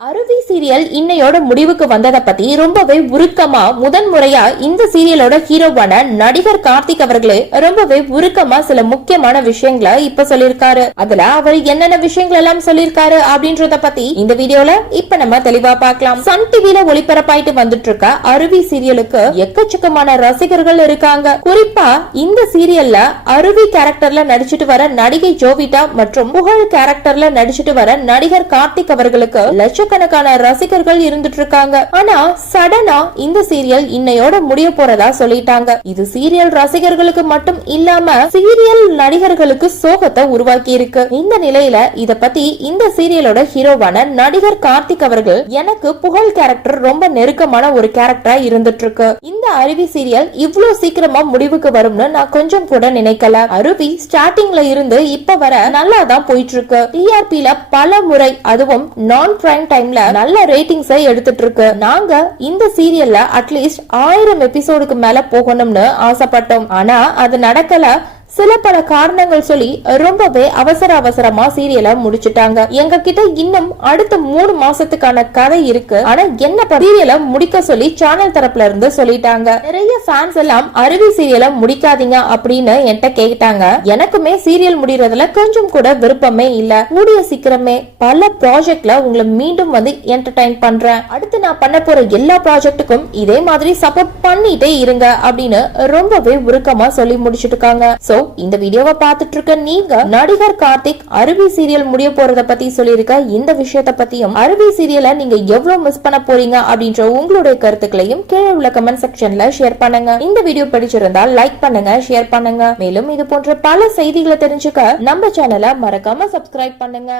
அருவி சீரியல் இன்னையோட முடிவுக்கு வந்ததை பத்தி ரொம்பவே உருக்கமா முதன் முறையா இந்த சீரியலோட ஹீரோவான நடிகர் கார்த்திக் அவர்களே ரொம்பவே உருக்கமா சில முக்கியமான விஷயங்களை இப்ப சொல்லிருக்காரு அதுல அவர் என்னென்ன விஷயங்கள் எல்லாம் சொல்லிருக்காரு அப்படின்றத பத்தி இந்த வீடியோல இப்ப நம்ம தெளிவா பார்க்கலாம். சன் டிவில ஒளிபரப்பாயிட்டு வந்துட்டு இருக்க அருவி சீரியலுக்கு எக்கச்சக்கமான ரசிகர்கள் இருக்காங்க. குறிப்பா இந்த சீரியல்ல அருவி கேரக்டர்ல நடிச்சிட்டு வர நடிகை ஜோவிட்டா மற்றும் புகழ் கேரக்டர்ல நடிச்சிட்டு வர நடிகர் கார்த்திக் அவர்களுக்கு லட்சம் லட்சக்கணக்கான ரசிகர்கள் இருந்துட்டு இருக்காங்க ஆனா சடனா இந்த சீரியல் இன்னையோட முடிய போறதா சொல்லிட்டாங்க. இது சீரியல் ரசிகர்களுக்கு மட்டும் இல்லாம சீரியல் நடிகர்களுக்கு சோகத்தை உருவாக்கி இருக்கு இந்த நிலையில இத பத்தி இந்த சீரியலோட ஹீரோவான நடிகர் கார்த்திக் அவர்கள் எனக்கு புகழ் கேரக்டர் ரொம்ப நெருக்கமான ஒரு கேரக்டரா இருந்துட்டு இருக்கு இந்த அருவி சீரியல் இவ்வளவு சீக்கிரமா முடிவுக்கு வரும்னு நான் கொஞ்சம் கூட நினைக்கல. அருவி ஸ்டார்டிங்ல இருந்து இப்ப வர நல்லா தான் போயிட்டு இருக்கு டிஆர்பில பல முறை அதுவும் நான் பிரைம் டைம்ல நல்ல ரேட்டிங்ஸை எடுத்துட்டு இருக்கு நாங்க இந்த சீரியல்ல அட்லீஸ்ட் ஆயிரம் எபிசோடுக்கு மேல போகணும்னு ஆசைப்பட்டோம். ஆனா அது நடக்கல. சில பல காரணங்கள் சொல்லி ரொம்பவே அவசர அவசரமா சீரியலை முடிச்சுட்டாங்க. எங்க கிட்ட இன்னும் அடுத்த மூணு மாசத்துக்கான கதை இருக்கு. ஆனா என்ன சீரியலை முடிக்க சொல்லி சேனல் தரப்புல இருந்து சொல்லிட்டாங்க. நிறைய ஃபேன்ஸ் எல்லாம் அருவி சீரியலை முடிக்காதீங்க அப்படின்னு என்கிட்ட கேட்டாங்க. எனக்குமே சீரியல் முடியறதுல கொஞ்சம் கூட விருப்பமே இல்ல. கூடிய சீக்கிரமே பல ப்ராஜெக்ட்ல உங்களை மீண்டும் வந்து என்டர்டைன் பண்றேன். அடுத்து நான் பண்ண போற எல்லா ப்ராஜெக்ட்டுக்கும் இதே மாதிரி சப்போர்ட் பண்ணிட்டே இருங்க அப்படின்னு ரொம்பவே உருக்கமா சொல்லி முடிச்சிட்டு இருக்காங்க சோ இந்த வீடியோவை பார்த்துட்டு இருக்க நீங்க நடிகர் கார்த்திக் அருவி சீரியல் முடிய போறத பத்தி சொல்லியிருக்க இந்த விஷயத்த பத்தியும் அருவி சீரியலை நீங்க எவ்வளவு மிஸ் பண்ண போறீங்க அப்படின்ற உங்களுடைய கருத்துக்களையும் கீழே உள்ள கமெண்ட் செக்ஷன்ல ஷேர் பண்ணுங்க. இந்த வீடியோ பிடிச்சிருந்தா லைக் பண்ணுங்க ஷேர் பண்ணுங்க. மேலும் இது போன்ற பல செய்திகளை தெரிஞ்சுக்க நம்ம சேனலை மறக்காம சப்ஸ்கிரைப் பண்ணுங்க.